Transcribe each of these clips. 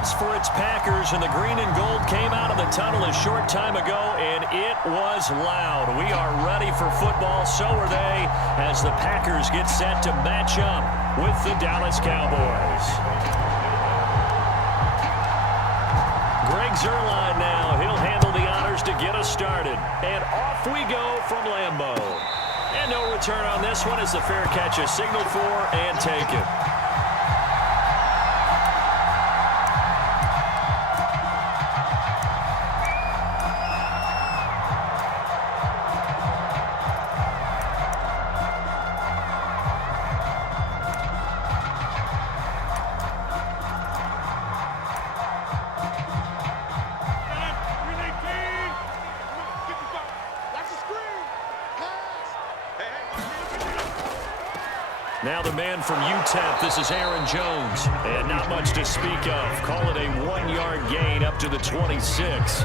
lives for its Packers, and the green and gold came out of the tunnel a short time ago, and it was loud. We are ready for football, so are they, as the Packers get set to match up with the Dallas Cowboys. Greg Zuerlein now. He'll handle the honors to get us started. And off we go from Lambeau. And no return on this one as the fair catch is signaled for and taken. Now the man from UTEP, this is Aaron Jones. And not much to speak of. Call it a 1-yard gain up to the 26.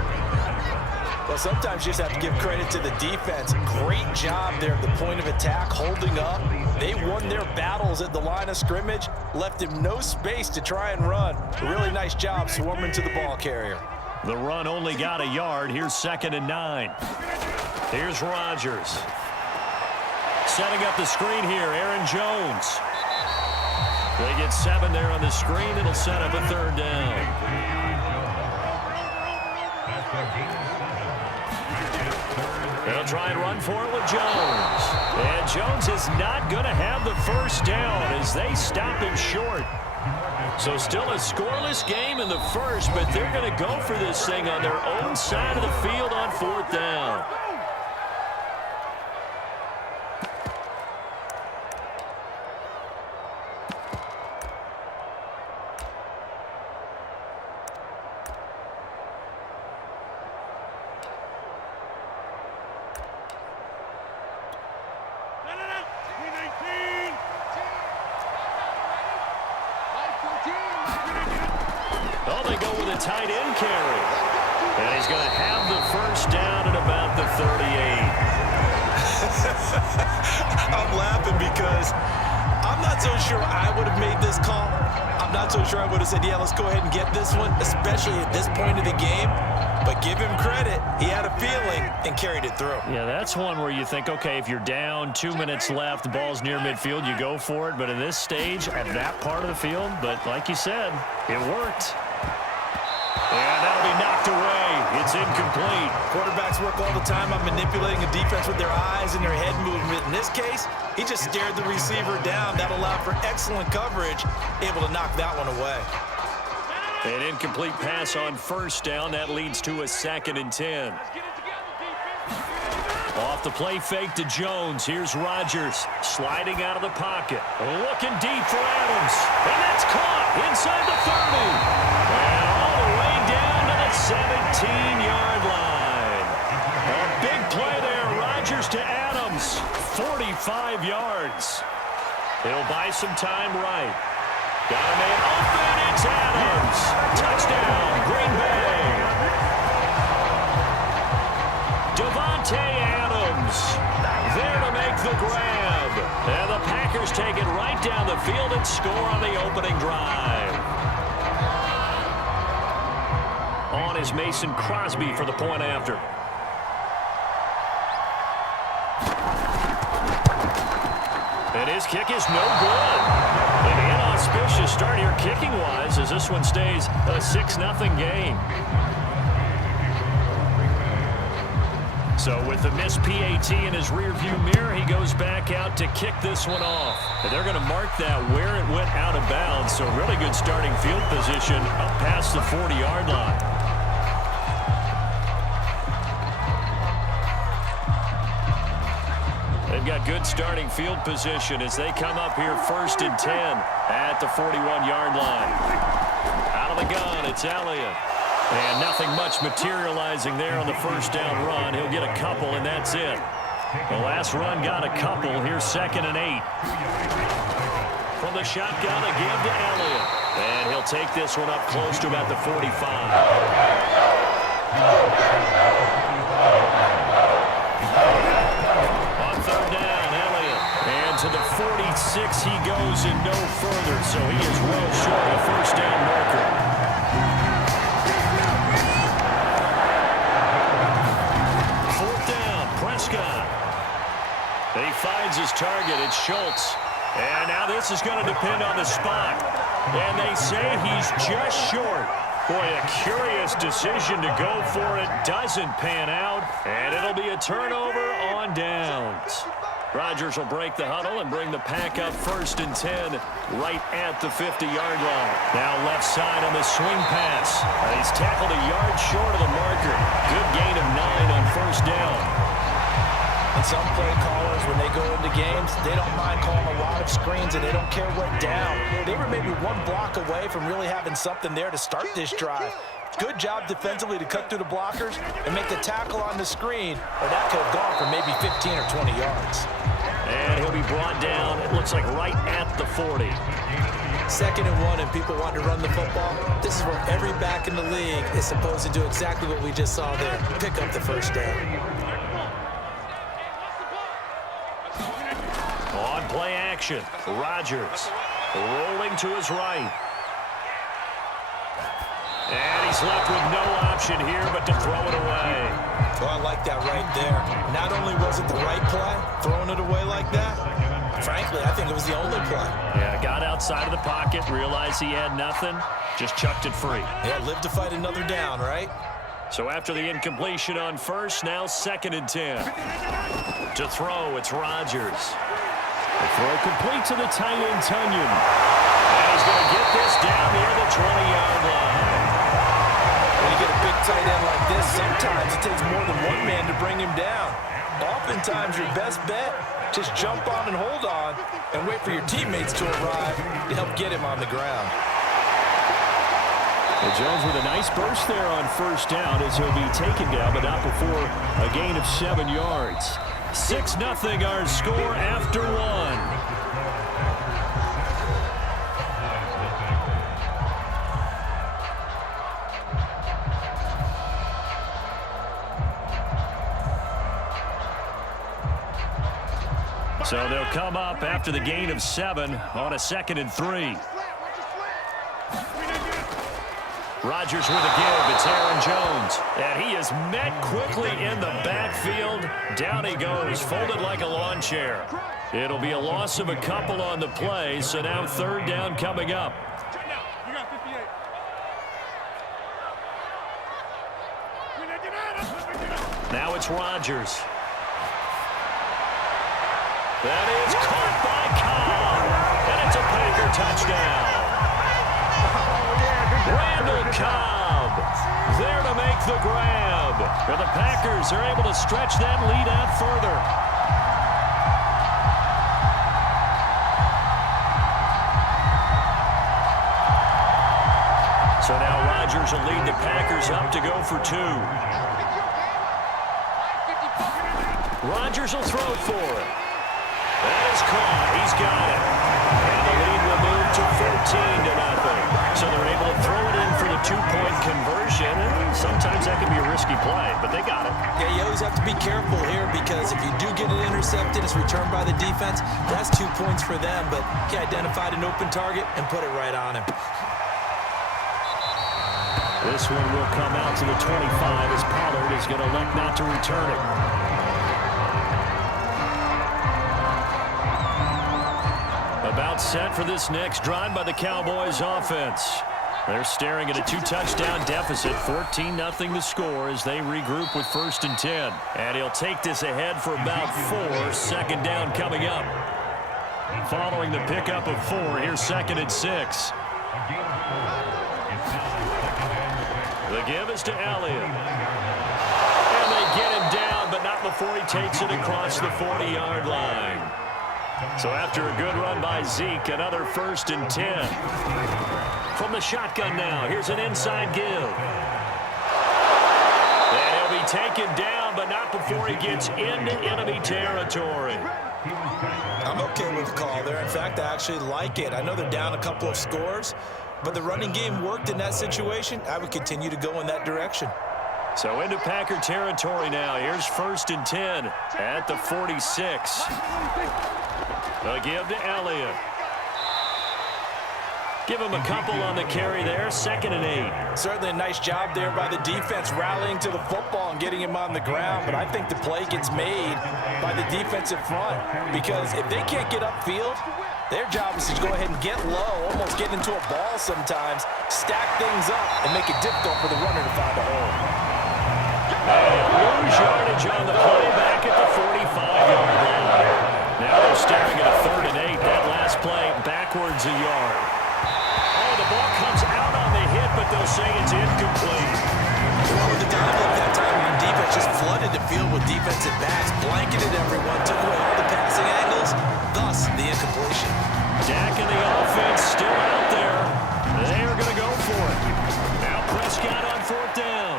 Well, sometimes you just have to give credit to the defense. Great job there at the point of attack, holding up. They won their battles at the line of scrimmage, left him no space to try and run. A really nice job swarming to the ball carrier. The run only got a yard. Here's 2nd and 9. Here's Rodgers. Setting up the screen here, Aaron Jones. They get 7 there on the screen. It'll set up a 3rd down. They'll try and run for it with Jones. And Jones is not going to have the 1st down as they stop him short. So still a scoreless game in the first, but they're going to go for this thing on their own side of the field on 4th down. Oh, they go with a tight end carry. And he's going to have the 1st down at about the 38. I'm laughing because I'm not so sure I would have made this call. I'm not so sure I would have said, yeah, let's go ahead and get this one, especially at this point of the game. But give him credit. He had a feeling and carried it through. Yeah, that's one where you think, okay, if you're down, 2 minutes left, the ball's near midfield, you go for it. But in this stage, at that part of the field, but like you said, it worked. And that'll be knocked away. It's incomplete. Quarterbacks work all the time on manipulating a defense with their eyes and their head movement. In this case, he just stared the receiver down. That allowed for excellent coverage, able to knock that one away. An incomplete pass on 1st down. That leads to a 2nd and 10. Off the play fake to Jones. Here's Rodgers sliding out of the pocket. Looking deep for Adams. And that's caught inside the 30. And all the way down to the 17-yard line. A big play there. Rodgers to Adams. 45 yards. He'll buy some time right. Got a man open. It's Adams. Touchdown, Green Bay. Devontae Adams there to make the grab. And the Packers take it right down the field and score on the opening drive. On is Mason Crosby for the point after. And his kick is no good. An inauspicious start here kicking-wise as this one stays a 6-0 game. So with the missed PAT in his rearview mirror, he goes back out to kick this one off. And they're going to mark that where it went out of bounds. So really good starting field position up past the 40-yard line. They've got good starting field position as they come up here 1st and 10 at the 41-yard line. Out of the gun, it's Elliott. And nothing much materializing there on the 1st down run. He'll get a couple, and that's it. The last run got a couple. Here's 2nd and 8. From the shotgun, a give to Elliott. And he'll take this one up close to about the 45. To the 46 he goes and no further, so he is well short of the 1st down marker. target. It's Schultz. And now this is going to depend on the spot. And they say he's just short. Boy, a curious decision to go for it. Doesn't pan out. And it'll be a turnover on downs. Rodgers will break the huddle and bring the pack up 1st and 10 right at the 50-yard line. Now left side on the swing pass. He's tackled a yard short of the marker. Good gain of 9 on 1st down. And some play callers, when they go into games, they don't mind calling a lot of screens, and they don't care what down. They were maybe one block away from really having something there to start this drive. Good job defensively to cut through the blockers and make the tackle on the screen, or that could have gone for maybe 15 or 20 yards. And he'll be brought down, it looks like right at the 40. 2nd and 1, and people want to run the football. This is where every back in the league is supposed to do exactly what we just saw there, pick up the 1st down. On play action, Rodgers rolling to his right. And he's left with no option here but to throw it away. Oh, I like that right there. Not only was it the right play, throwing it away like that, frankly, I think it was the only play. Yeah, got outside of the pocket, realized he had nothing, just chucked it free. Yeah, live to fight another down, right? So after the incompletion on 1st, now 2nd and 10. To throw, it's Rodgers. The throw complete to the tight end, Tunyon. And he's going to get this down near the 20-yard line. When you get a big tight end like this, sometimes it takes more than one man to bring him down. Oftentimes, your best bet, just jump on and hold on and wait for your teammates to arrive to help get him on the ground. Well, Jones with a nice burst there on 1st down as he'll be taken down, but not before a gain of 7 yards. 6-0 our score after 1. So they'll come up after the gain of 7 on a 2nd and 3. Rodgers with a give. It's Aaron Jones. And he is met quickly in the backfield. Down he goes, folded like a lawn chair. It'll be a loss of a couple on the play, so now 3rd down coming up. Now it's Rodgers. That is caught by Cobb. And it's a Packer touchdown. Randall Cobb there to make the grab. And the Packers are able to stretch that lead out further. So now Rodgers will lead the Packers up to go for 2. Rodgers will throw for it. That is caught. He's got it. And the lead will move to 14-0. So they're able to throw it in for the 2-point conversion. And sometimes that can be a risky play, but they got it. Yeah, you always have to be careful here because if you do get it intercepted, it's returned by the defense. That's 2 points for them, but he identified an open target and put it right on him. This one will come out to the 25 as Pollard is going to elect not to return it. About set for this next drive by the Cowboys offense. They're staring at a 2-touchdown deficit, 14-0 the score as they regroup with 1st and 10. And he'll take this ahead for about 4, 2nd down coming up. Following the pickup of 4, here's 2nd and 6. The give is to Elliott. And they get him down, but not before he takes it across the 40-yard line. So after a good run by Zeke, another 1st and 10. From the shotgun now, here's an inside give. And he'll be taken down, but not before he gets into enemy territory. I'm okay with the call there. In fact, I actually like it. I know they're down a couple of scores, but the running game worked in that situation. I would continue to go in that direction. So into Packer territory now. Here's 1st and 10 at the 46. A give to Elliott. Give him a couple on the carry there, 2nd and 8. Certainly a nice job there by the defense rallying to the football and getting him on the ground, but I think the play gets made by the defensive front because if they can't get upfield, their job is to go ahead and get low, almost get into a ball sometimes, stack things up, and make it difficult for the runner to find a hole. And lose yardage on the play back at the 45-yard line. Now they're staring at a 3rd and 8. That last play backwards a yard. The ball comes out on the hit, but they'll say it's incomplete. Well, with the download that time, your defense just flooded the field with defensive backs, blanketed everyone, took away all the passing angles, thus the incompletion. Dak and the offense still out there. They are going to go for it. Now Prescott on 4th down.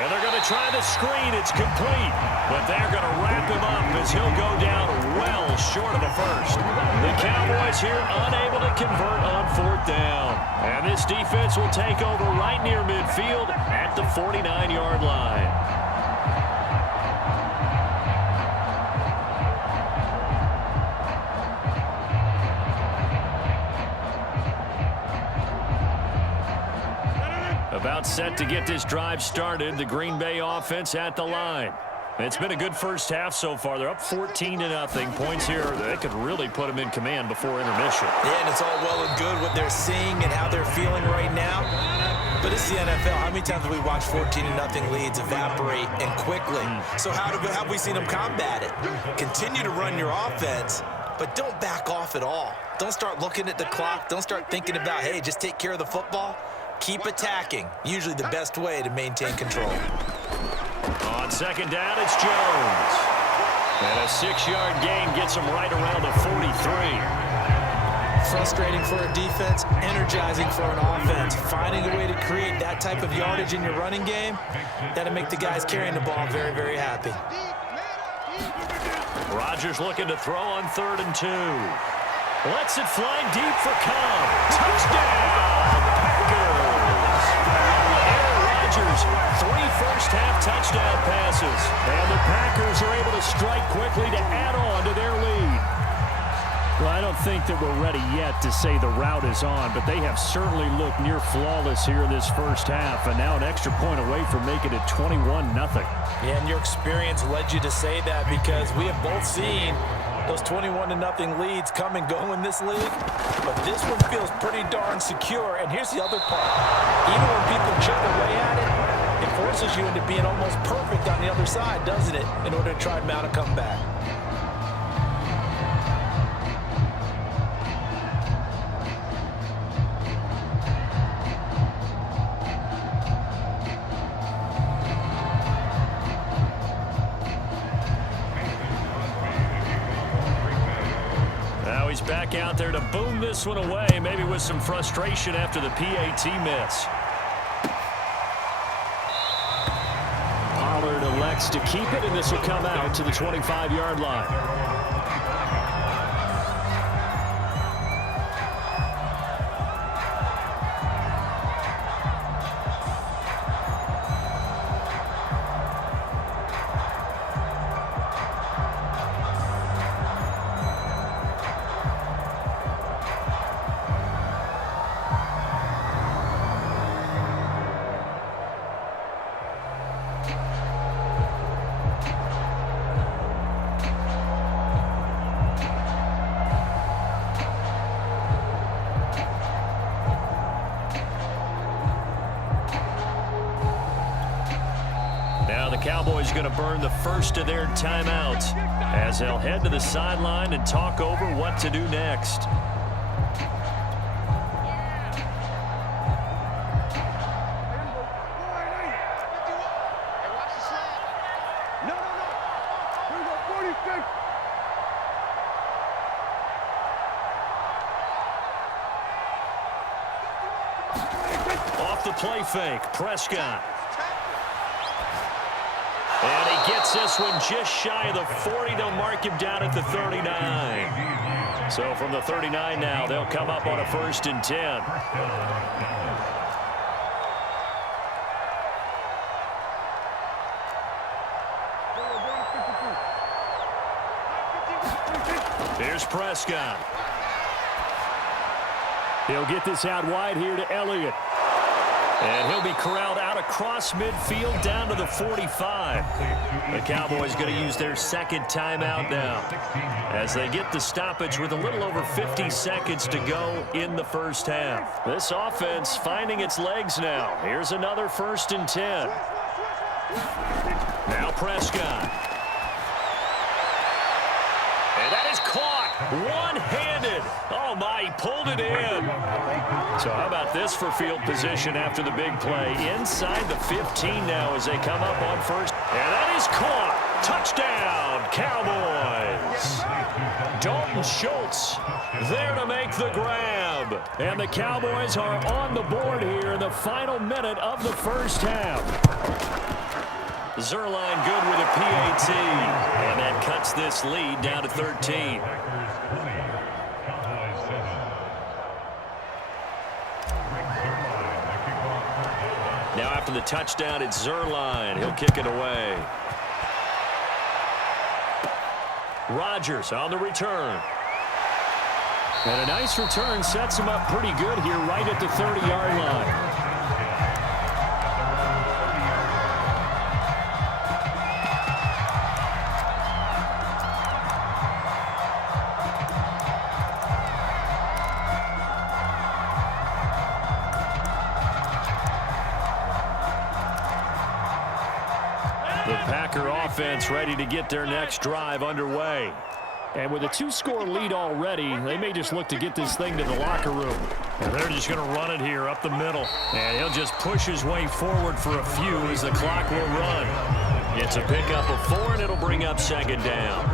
And they're going to try the screen. It's complete. But they're going to wrap him up as he'll go down well short of a first. The Cowboys here unable to convert on 4th down. And this defense will take over right near midfield at the 49-yard line. About set to get this drive started. The Green Bay offense at the line. It's been a good first half so far. They're up 14-0. Points here that could really put them in command before intermission. Yeah, and it's all well and good what they're seeing and how they're feeling right now. But it's the NFL. How many times have we watched 14-0 leads evaporate and quickly? So how have we seen them combat it? Continue to run your offense, but don't back off at all. Don't start looking at the clock. Don't start thinking about, hey, just take care of the football. Keep attacking. Usually the best way to maintain control. On 2nd down, it's Jones. And a 6-yard gain gets him right around the 43. Frustrating for a defense, energizing for an offense. Finding a way to create that type of yardage in your running game, that'll make the guys carrying the ball very, very happy. Rodgers looking to throw on 3rd and 2. Lets it fly deep for Cobb. Touchdown, Packers. Aaron Rodgers, 3 first-half touchdown passes. And the Packers are able to strike quickly to add on to their lead. Well, I don't think that we're ready yet to say the route is on, but they have certainly looked near flawless here in this first half, and now an extra point away from making it 21-0. Yeah, and your experience led you to say that because we have both seen those 21-0 leads come and go in this league, but this one feels pretty darn secure. And here's the other part. Even when people chip away at it, it forces you into being almost perfect on the other side, doesn't it, in order to try and mount a comeback. Now he's back out there to boom this one away, maybe with some frustration after the PAT miss. Pollard elects to keep it, and this will come out to the 25-yard line. Cowboys going to burn the first of their timeouts as they'll head to the sideline and talk over what to do next. Off the play fake, Prescott. And he gets this one just shy of the 40. They'll mark him down at the 39. So from the 39 now, they'll come up on a 1st and 10. Here's Prescott. He'll get this out wide here to Elliott. And he'll be corralled out across midfield down to the 45. The Cowboys going to use their second timeout now as they get the stoppage with a little over 50 seconds to go in the first half. This offense finding its legs now. Here's another 1st and 10. Now Prescott. And that is caught one-handed. Oh, my, he pulled it in. So how about this for field position after the big play? Inside the 15 now as they come up on first. And that is caught. Touchdown, Cowboys. Dalton Schultz there to make the grab. And the Cowboys are on the board here in the final minute of the first half. Zerline good with a PAT. And that cuts this lead down to 13. Now after the touchdown, it's Zerline. He'll kick it away. Rodgers on the return. And a nice return sets him up pretty good here right at the 30-yard line. The Packer offense ready to get their next drive underway. And with a 2-score lead already, they may just look to get this thing to the locker room. And they're just going to run it here up the middle. And he'll just push his way forward for a few as the clock will run. It's a pickup of 4, and it'll bring up 2nd down.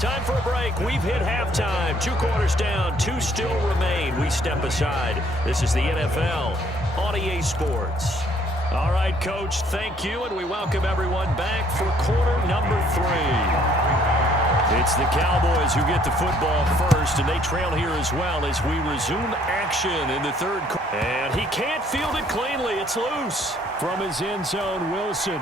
Time for a break. We've hit halftime. 2 quarters down. 2 still remain. We step aside. This is the NFL on EA Sports. All right, Coach, thank you, and we welcome everyone back for quarter number 3. It's the Cowboys who get the football first, and they trail here as well as we resume action in the third quarter. And he can't field it cleanly. It's loose from his end zone, Wilson.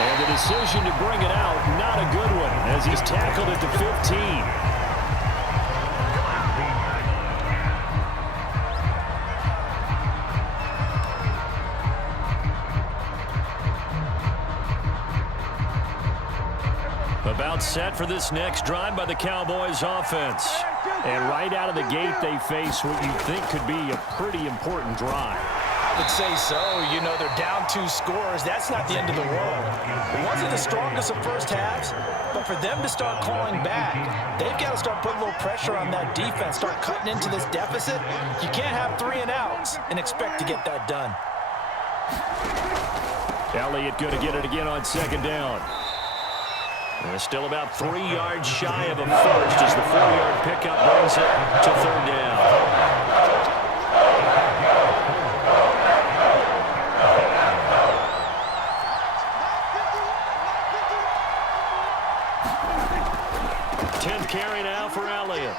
And the decision to bring it out, not a good one, as he's tackled at the 15. About set for this next drive by the Cowboys offense. And right out of the gate, they face what you think could be a pretty important drive. I would say so. You know, they're down 2 scores. That's not the end of the world. It wasn't the strongest of first halves, but for them to start calling back, they've got to start putting a little pressure on that defense, start cutting into this deficit. You can't have 3 and outs and expect to get that done. Elliott going to get it again on 2nd down. And it's still about 3 yards shy of a first as the 4-yard pickup brings it to 3rd down. Carry now for Elliott.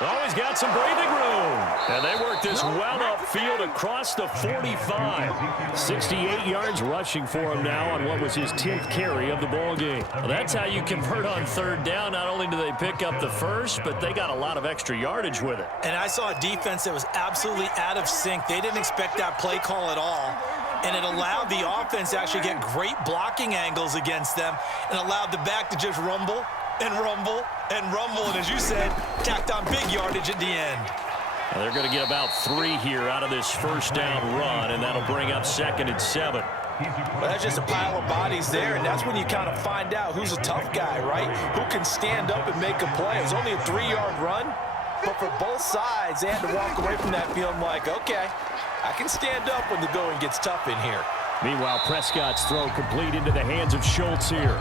Oh, he's got some breathing room. And they work this well upfield across the 45. 68 yards rushing for him now on what was his 10th carry of the ball game. Well, that's how you convert on 3rd down. Not only do they pick up the first, but they got a lot of extra yardage with it. And I saw a defense that was absolutely out of sync. They didn't expect that play call at all. And it allowed the offense to actually get great blocking angles against them and allowed the back to just rumble and rumble and rumble. And as you said, tacked on big yardage at the end. Well, they're going to get about 3 here out of this 1st down run, and that'll bring up 2nd and 7. Well, that's just a pile of bodies there, and that's when you kind of find out who's a tough guy, right? Who can stand up and make a play. It was only a 3-yard run, but for both sides, they had to walk away from that feeling like, okay, I can stand up when the going gets tough in here. Meanwhile, Prescott's throw complete into the hands of Schultz here.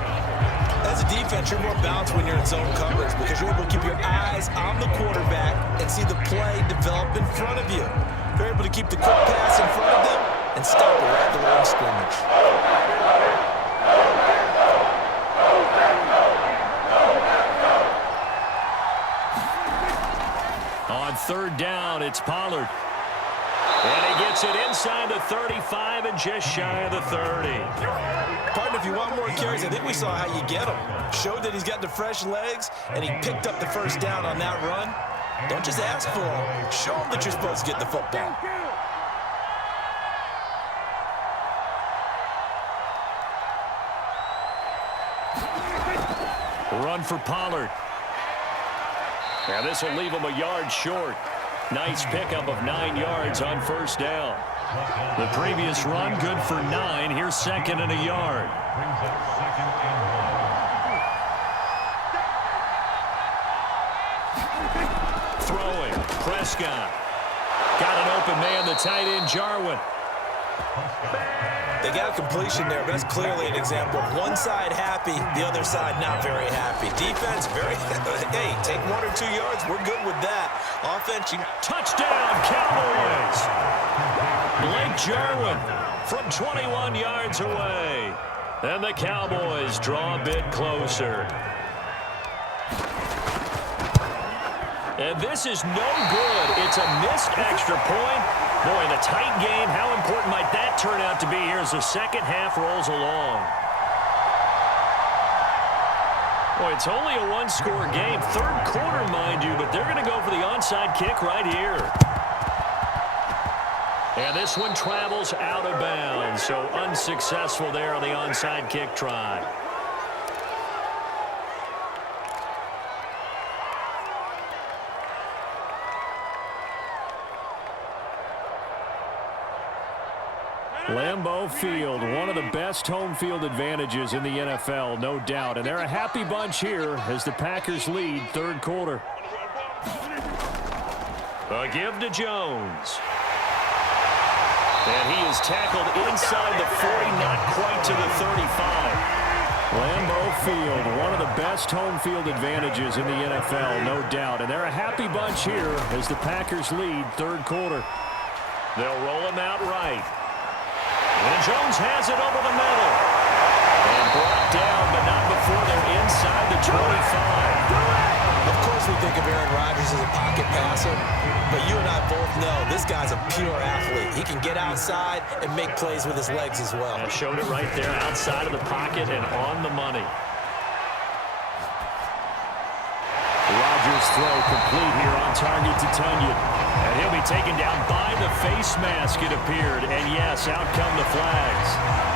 As a defense, you're more balanced when you're in zone coverage because you're able to keep your eyes on the quarterback and see the play develop in front of you. You're able to keep the quick pass in front of them and stop it right at the line of scrimmage. On 3rd down, it's Pollard. And he gets it inside the 35 and just shy of the 30. Partner, if you want more carries, I think we saw how you get them. Showed that he's got the fresh legs, and he picked up the first down on that run. Don't just ask for him. Show him that you're supposed to get the football. Run for Pollard. Now this will leave him a yard short. Nice pickup of 9 yards on first down. The previous run, good for 9. Here's second and a yard. Throwing. Prescott. Got an open man, the tight end, Jarwin. They got a completion there, but that's clearly an example of one side happy, the other side not very happy. Defense, very, hey, take 1 or 2 yards, we're good with that. Offense, touchdown, Cowboys! Blake Jarwin from 21 yards away. And the Cowboys draw a bit closer. And this is no good. It's a missed extra point. Boy, in a tight game, how important might that turn out to be here as the second half rolls along? Boy, it's only a one-score game. Third quarter, mind you, but they're going to go for the onside kick right here. And this one travels out of bounds, so unsuccessful there on the onside kick try. Lambeau Field, one of the best home field advantages in the NFL, no doubt. And they're a happy bunch here as the Packers lead third quarter. A give to Jones. And he is tackled inside the 40, not quite to the 35. Lambeau Field, one of the best home field advantages in the NFL, no doubt. And they're a happy bunch here as the Packers lead third quarter. They'll roll him out right. And Jones has it over the middle. And brought down, but not before they're inside the 25. Of course we think of Aaron Rodgers as a pocket passer, but you and I both know this guy's a pure athlete. He can get outside and make plays with his legs as well. I showed it right there, outside of the pocket and on the money. Rodgers' throw complete here on target to Tunyon. And he'll be taken down by the face mask, it appeared. And yes, out come the flags.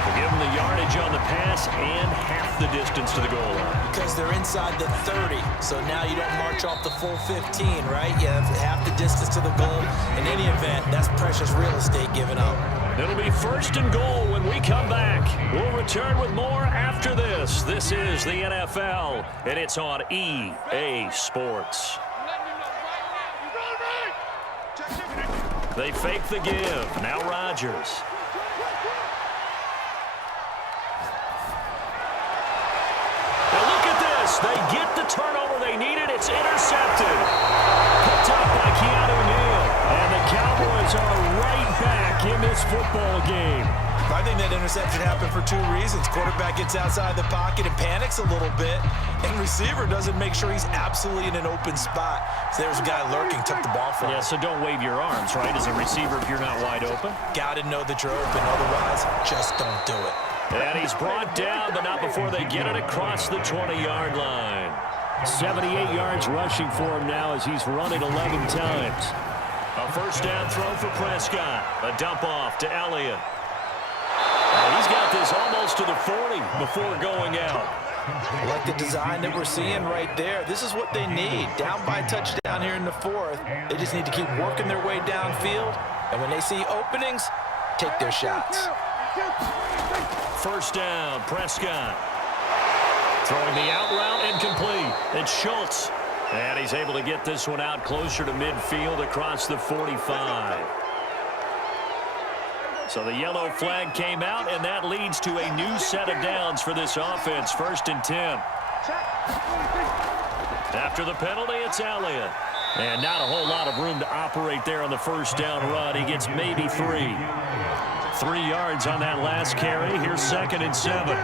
To give him the yardage on the pass and half the distance to the goal line. Because they're inside the 30, so now you don't march off the full 15, right? You have half the distance to the goal. In any event, that's precious real estate given up. It'll be first and goal when we come back. We'll return with more after this. This is the NFL, and it's on EA Sports. They fake the give. Now Rodgers. Now look at this. They get the turnover they needed. It's intercepted. Picked up by Keanu Neal. And the Cowboys are right back in this football game. I think that interception happened for 2 reasons. Quarterback gets outside the pocket and panics a little bit, and receiver doesn't make sure he's absolutely in an open spot. So there's a guy lurking, took the ball from him. Yeah, so don't wave your arms, right, as a receiver if you're not wide open. Got to know that you're open. Otherwise, just don't do it. And he's brought down, but not before they get it across the 20-yard line. 78 yards rushing for him now as he's run it 11 times. A first down throw for Prescott. A dump off to Elliott. He's got this almost to the 40 before going out. I like the design that we're seeing right there. This is what they need. Down by a touchdown here in the 4th. They just need to keep working their way downfield. And when they see openings, take their shots. First down, Prescott. Throwing the out route incomplete. It's Schultz. And he's able to get this one out closer to midfield across the 45. So the yellow flag came out, and that leads to a new set of downs for this offense. First and 10. After the penalty, it's Elliott. And not a whole lot of room to operate there on the first down run. He gets maybe 3. 3 yards on that last carry. Here's second and 7.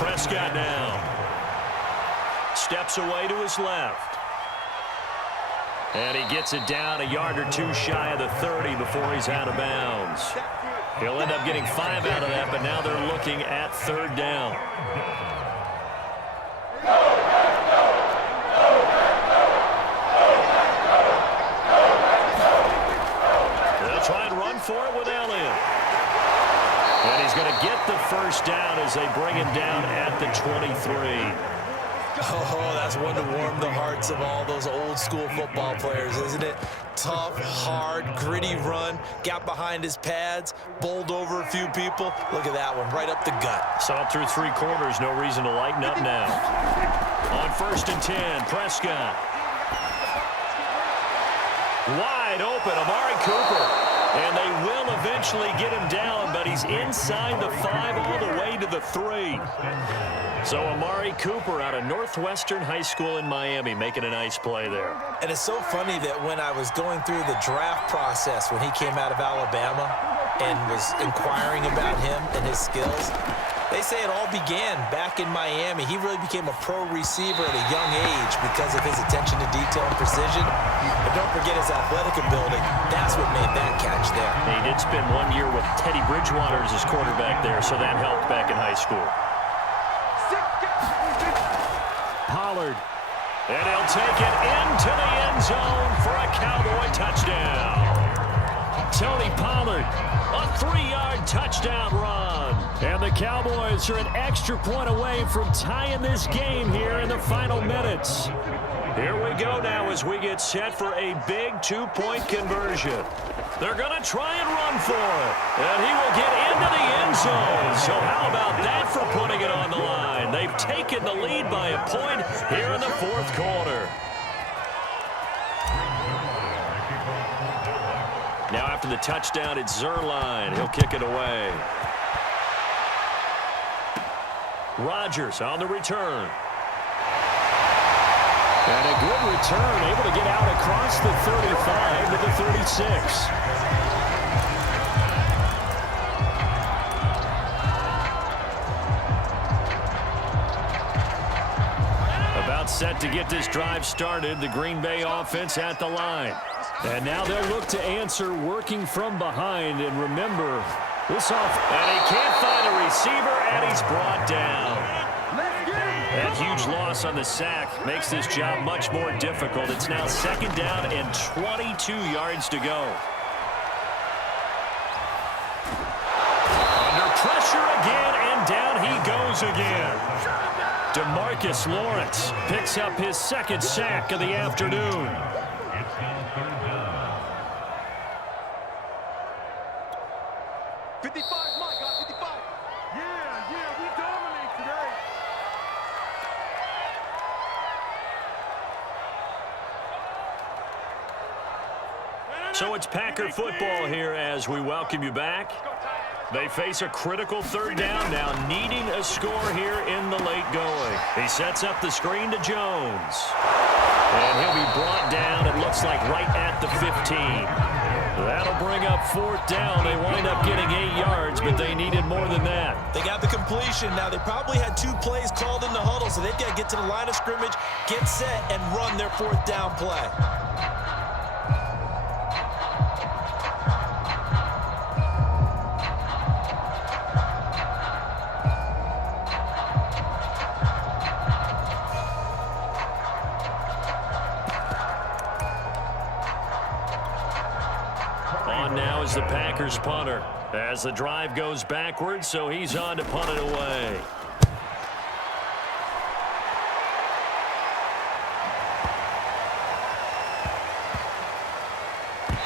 Prescott now. Steps away to his left. And he gets it down a yard or two shy of the 30 before he's out of bounds. He'll end up getting 5 out of that, but now they're looking at third down. They'll try and run for it with Elliott. And he's going to get the first down as they bring him down at the 23. Oh, that's one to warm the hearts of all those old school football players, isn't it? Tough, hard, gritty run, got behind his pads, bowled over a few people. Look at that one, right up the gut. Saw it through 3 quarters, no reason to lighten up now. On 1st and 10, Prescott. Wide open, Amari Cooper. And they will eventually get him down, but he's inside the 5 all the way to the 3. So Amari Cooper out of Northwestern High School in Miami making a nice play there. And it's so funny that when I was going through the draft process when he came out of Alabama and was inquiring about him and his skills, they say it all began back in Miami. He really became a pro receiver at a young age because of his attention to detail and precision. But don't forget his athletic ability. That's what made that catch there. He did spend 1 year with Teddy Bridgewater as his quarterback there, so that helped back in high school. Pollard. And he'll take it into the end zone for a Cowboy touchdown. Tony Pollard, a 3-yard touchdown run. And the Cowboys are an extra point away from tying this game here in the final minutes. Here we go now as we get set for a big 2-point conversion. They're going to try and run for it. And he will get into the end zone. So how about that for putting it on the line? They've taken the lead by a point here in the 4th quarter. Now after the touchdown, it's Zerline. He'll kick it away. Rodgers on the return. And a good return, able to get out across the 35 to the 36. About set to get this drive started, the Green Bay offense at the line. And now they'll look to answer working from behind. And remember, this off. And he can't find a receiver, and he's brought down. That huge loss on the sack makes this job much more difficult. It's now 2nd down and 22 yards to go. Under pressure again, and down he goes again. DeMarcus Lawrence picks up his 2nd sack of the afternoon. So it's Packer football here as we welcome you back. They face a critical 3rd down now, needing a score here in the late going. He sets up the screen to Jones. And he'll be brought down, it looks like, right at the 15. That'll bring up 4th down. They wind up getting 8 yards, but they needed more than that. They got the completion. Now, they probably had 2 plays called in the huddle, so they've got to get to the line of scrimmage, get set, and run their 4th down play. Now is the Packers punter as the drive goes backwards, so he's on to punt it away.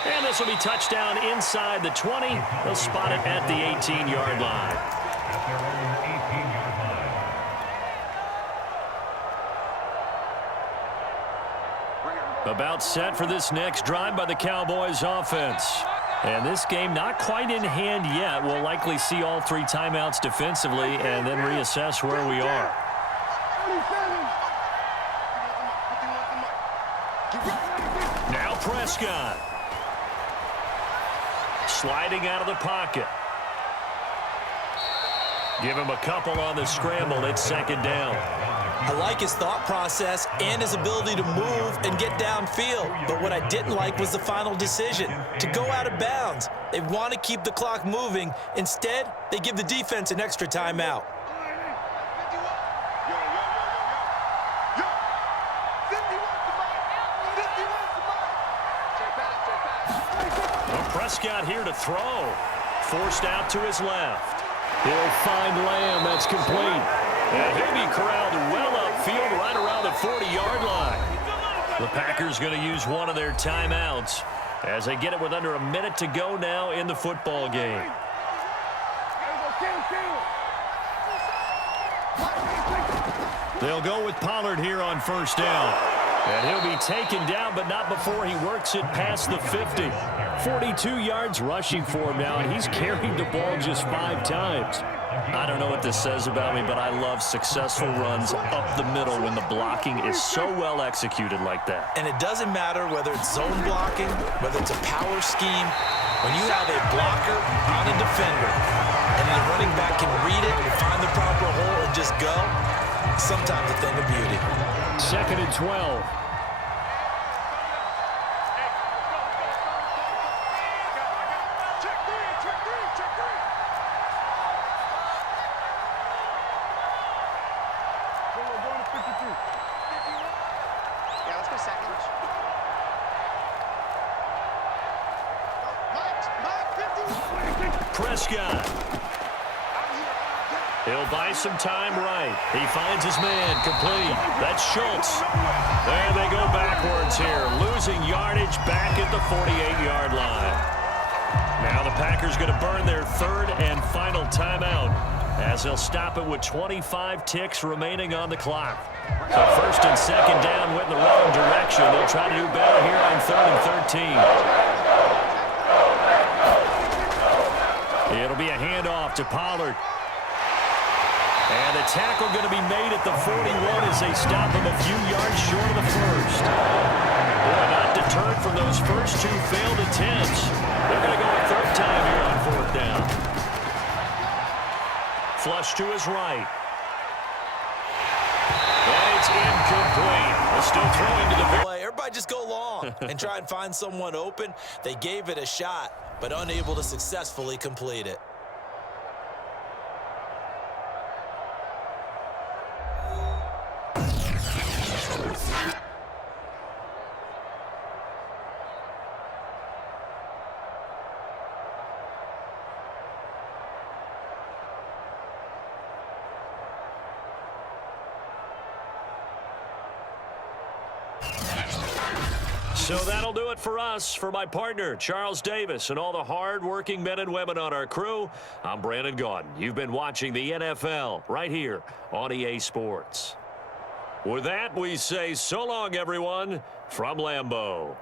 And this will be touchdown inside the 20. They'll spot it at the 18-yard line. About set for this next drive by the Cowboys offense. And this game not quite in hand yet. We'll likely see all 3 timeouts defensively and then reassess where we are. Now Prescott. Sliding out of the pocket. Give him a couple on the scramble. It's 2nd down. I like his thought process and his ability to move and get downfield. But what I didn't like was the final decision, to go out of bounds. They want to keep the clock moving. Instead, they give the defense an extra timeout. Prescott here to throw. Forced out to his left. He'll find Lamb. That's complete. And he'll be corralled well upfield right around the 40-yard line. The Packers going to use one of their timeouts as they get it with under a minute to go now in the football game. They'll go with Pollard here on first down. And he'll be taken down, but not before he works it past the 50. 42 yards rushing for him now, and he's carried the ball just 5 times. I don't know what this says about me, but I love successful runs up the middle when the blocking is so well executed like that. And it doesn't matter whether it's zone blocking, whether it's a power scheme. When you have a blocker on a defender, and the running back can read it and find the proper hole and just go, sometimes a thing of beauty. 2nd and 12. Prescott. He'll buy some time right. He finds his man complete. That's Schultz. There they go backwards here. Losing yardage back at the 48-yard line. Now the Packers going to burn their 3rd and final timeout as they'll stop it with 25 ticks remaining on the clock. So 1st and 2nd down went in the wrong direction. They'll try to do better here on 3rd and 13. It'll be a handoff to Pollard. And the tackle going to be made at the 41 as they stop him a few yards short of the first. Boy, not deterred from those first 2 failed attempts. They're going to go a 3rd time here on 4th down. Flush to his right. And it's incomplete. They're still throwing to the play. Everybody just go long and try and find someone open. They gave it a shot, but unable to successfully complete it. So that'll do it for us. For my partner, Charles Davis, and all the hard-working men and women on our crew, I'm Brandon Gaudin. You've been watching the NFL right here on EA Sports. With that, we say so long, everyone, from Lambeau.